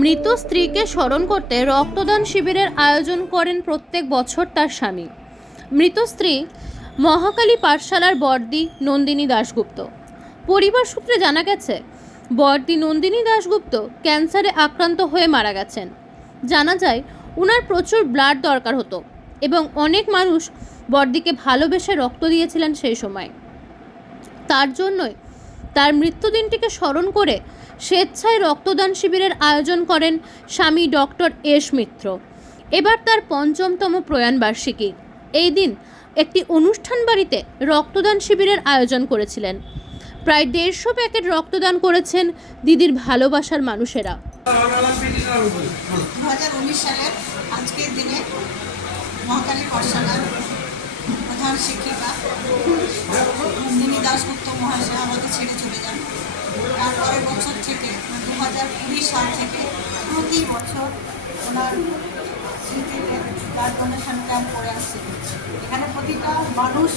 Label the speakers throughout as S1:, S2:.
S1: মৃত স্ত্রীকে স্মরণ করতে রক্তদান শিবিরের আয়োজন করেন প্রত্যেক বছর তার স্বামী। মৃত স্ত্রী মহাকালী পাঠশালার বর্দি নন্দিনী দাশগুপ্ত। পরিবার সূত্রে জানা গেছে, বর্দি নন্দিনী দাশগুপ্ত ক্যান্সারে আক্রান্ত হয়ে মারা গেছেন। জানা যায়, উনার প্রচুর ব্লাড দরকার হতো এবং অনেক মানুষ বর্দিকে ভালোবেসে রক্ত দিয়েছিলেন সেই সময়। তার জন্যই তার মৃত্যুদিনটিকে স্মরণ করে স্বেচ্ছায় রক্তদান শিবিরের আয়োজন করেন স্বামী ডক্টর এস মিত্র। এবার তার পঞ্চমতম প্রয়াণবার্ষিকী এই দিন একটি অনুষ্ঠান বাড়িতে রক্তদান শিবিরের আয়োজন করেছিলেন। প্রায় দেড়শো প্যাকেট রক্তদান করেছেন দিদির ভালোবাসার মানুষেরা।
S2: শিক্ষিকা দাশগুপ্ত মহাশয় ছেড়ে চলে যান। তারপরের বছর থেকে দু হাজার কুড়ি সাল থেকে প্রতি বছর ওনার স্মৃতিতে ব্লাড ডোনেশন ক্যাম্প করে আসছে। এখানে প্রতিটা মানুষ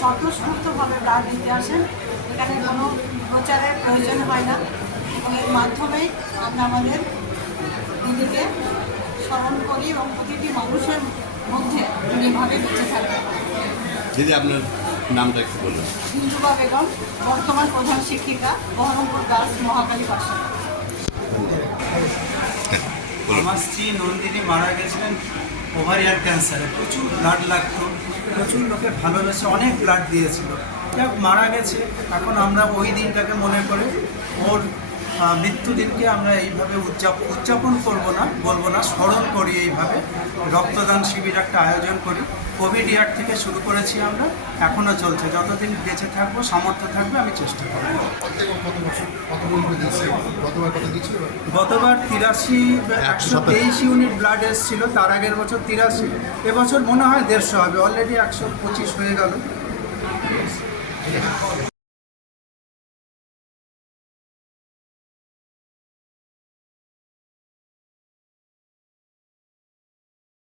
S2: স্বতঃস্ফূর্তভাবে ব্লাড দিতে আসেন। এখানে কোনো প্রচারের প্রয়োজন হয় না এবং এর মাধ্যমেই আমরা আমাদের দিদিকে স্মরণ করি এবং প্রতিটি মানুষের মধ্যে এভাবে বেঁচে থাকেন।
S3: দিদি, আপনার নামটা একটু বলুন।
S2: হিন্দুবা বেগম বর্তমান প্রধান শিক্ষিকা বহরমপুর দাস মহাকালী
S3: পাশা।
S4: আমার স্ত্রী নন্দিনী মারা গেছিলেন ওভারিয়ান ক্যান্সারে। প্রচুর ব্লাড লাগতো। প্রচুর লোকে ভালোবেসে অনেক ব্লাড দিয়েছিল। যাক মারা গেছে। এখন আমরা ওই দিনটাকে মনে করে ওর মৃত্যুদিনকে আমরা এইভাবে উদযাপন উদযাপন করব না বলব না স্মরণ করি এইভাবে। রক্তদান শিবির একটা আয়োজন করি। কোভিড ইয়ার থেকে শুরু করেছি আমরা এখনও চলছে। যতদিন বেঁচে থাকব সামর্থ্য থাকবে আমি চেষ্টা করব। গতবার তিরাশি একশো তেইশ ইউনিট ব্লাড এসেছিল তার আগের বছর তিরাশি। এবছর মনে হয় দেড়শো হবে অলরেডি একশো পঁচিশ হয়ে গেল।